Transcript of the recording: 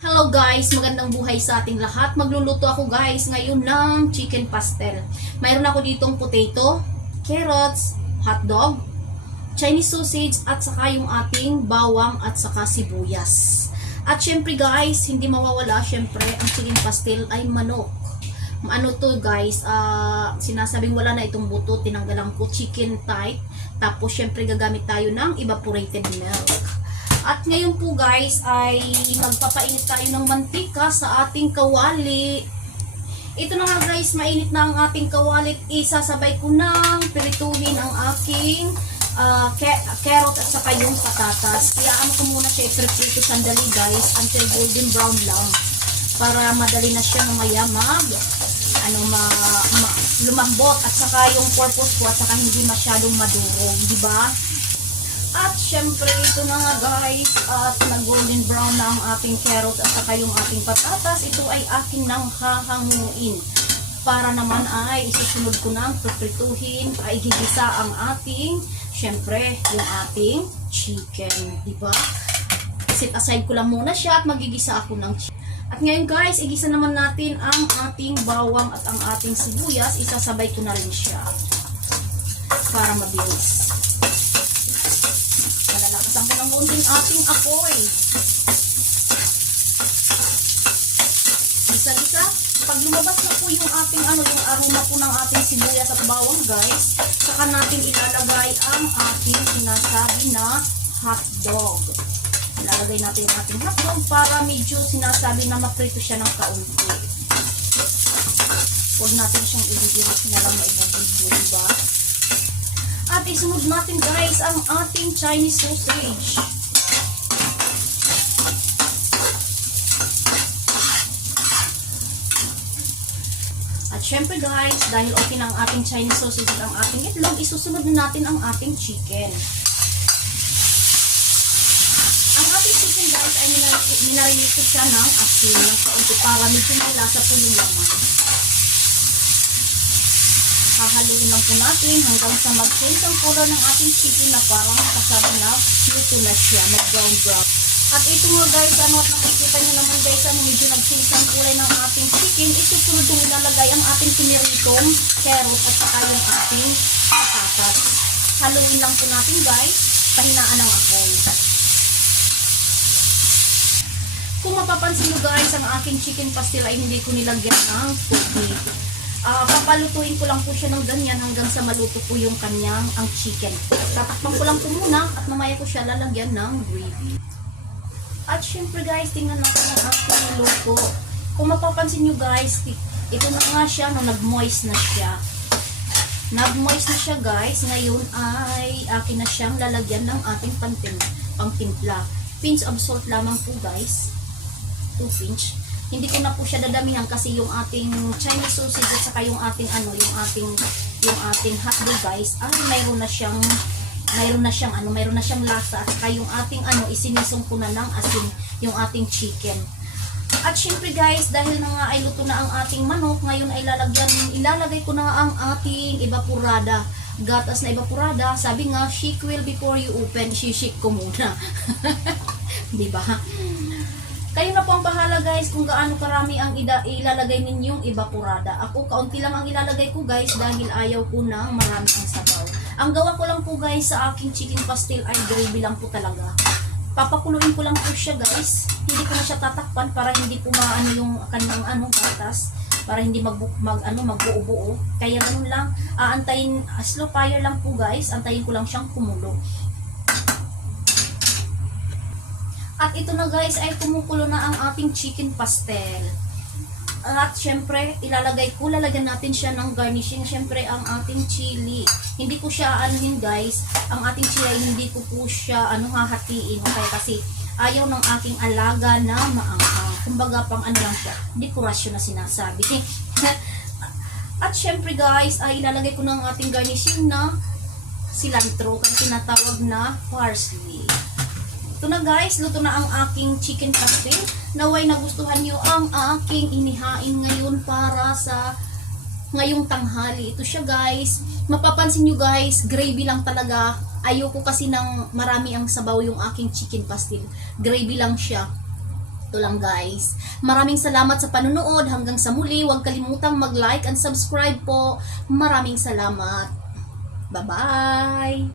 Hello guys, magandang buhay sa ating lahat. Magluluto ako guys ngayon ng chicken pastel. Mayroon ako ditong potato, carrots, hotdog, Chinese sausage at saka yung ating bawang at saka sibuyas. At syempre guys, hindi mawawala syempre ang chicken pastel ay manok. Ano to guys, sinasabing wala na itong buto, tinanggalan ko chicken thigh. Tapos syempre gagamit tayo ng evaporated milk. At ngayon po guys ay magpapainit tayo ng mantika sa ating kawali. Ito na nga guys, mainit na ang ating kawali. Isasabay ko ng pirituhin ang aking carrot at saka yung patatas. Kaya ko muna siya i-prito sandali guys until golden brown lang. Para madali na siya mamaya lumambot. At saka yung purpose ko at saka hindi masyadong madurog. Diba? At syempre ito na nga guys, at nag-golden brown na ang ating carrot at saka yung ating patatas. Ito ay akin nang hahanguin. Para naman ay isusunod ko nang prituhin, ay gigisa ang ating, syempre yung ating chicken. Diba? Set aside ko lang muna siya at magigisa ako ng chicken. At ngayon guys, igisa naman natin ang ating bawang at ang ating sibuyas. Isasabay ko na rin siya para mabilis. Malalakasan ko ng konting ating apoy. Isa-isa. Pag lumabas na po yung ating yung aroma po ng ating sibuyas at bawang guys, saka natin ilalagay ang ating sinasabi na hotdog. Ilalagay natin yung ating hotdog para medyo sinasabi na maprito siya ng kaunti. Huwag natin siyang i-direct na lang na ibubulbo, diba? At isunod natin guys ang ating Chinese sausage. At syempre guys, dahil okay na ang ating Chinese sausage at ang ating itlog, isusunod na natin ang ating chicken. Ang ating chicken guys ay minarinig ko siya ng asin ng kaunti para medyo may lasa po yung laman. Hahaluin lang po natin hanggang sa mag-change ang color ng ating chicken na parang kasabi na luto na siya, mag-brown brown. At ito nga guys, at nakikita nyo naman guys, medyo nag-change ang kulay ng ating chicken. Isusunod kong ilalagay ang ating piniritong carrot at saka yung ating patatas. Haluin lang po natin guys, pahinaan ng apoy. Kung mapapansin nyo guys, ang aking chicken pastel ay hindi ko nilagyan ng tubig. Papalutuin ko lang po siya ng ganyan hanggang sa maluto po yung kanyang ang chicken. Tatakpan ko lang po muna at mamaya ko siya lalagyan ng gravy. At syempre guys, tingnan natin ang aking luto. Kung mapapansin nyo guys, ito na nga siya, nag-moist na siya. Nag-moist na siya guys. Ngayon ay akin na siyang lalagyan ng ating pangtimpla. Pinch of salt lamang po guys. 2 pinch. Hindi ko na po siya dadamihan kasi yung ating Chinese sausage at saka yung ating yung ating hotdog guys ay mayroon na siyang lasa at saka yung ating isinisong ko na ng asin yung ating chicken. At syempre guys, dahil na nga ay luto na ang ating manok, ngayon ay ilalagay ko na ang ating evaporada. Gatas na evaporada, sabi nga, shake well before you open. Shake ko muna. Diba? Kayo na po ang bahala guys kung gaano karami ang ilalagay ninyong evaporada. Ako, kaunti lang ang ilalagay ko guys dahil ayaw ko ng marami ang sabaw. Ang gawa ko lang po guys sa aking chicken pastel ay gravy lang po talaga. Papakuluin ko lang po siya guys. Hindi ko na siya tatakpan para hindi po maano yung kanyang gatas. Para hindi magbuo-buo. Kaya ganun lang. Aantayin, slow fire lang po guys. Antayin ko lang siyang kumulo. At ito na guys ay kumukulo na ang ating chicken pastel. At syempre, lalagyan natin siya ng garnishing. Syempre, ang ating chili. Hindi ko siya guys. Ang ating chili ay hindi ko po siya hahatiin. Okay, kasi ayaw ng aking alaga na maanghang. Kumbaga pang lang siya. Dekorasyon na sinasabi. At syempre guys, ay ilalagay ko ng ating garnishing na cilantro. Kaya tinatawag na parsley. Ito na guys, luto na ang aking chicken pastel. Naway nagustuhan nyo ang aking inihain ngayon para sa ngayong tanghali. Ito siya guys. Mapapansin nyo guys, gravy lang talaga. Ayoko kasi ng marami ang sabaw yung aking chicken pastel. Gravy lang siya. Ito lang guys. Maraming salamat sa panonood. Hanggang sa muli, huwag kalimutang mag-like and subscribe po. Maraming salamat. Bye-bye!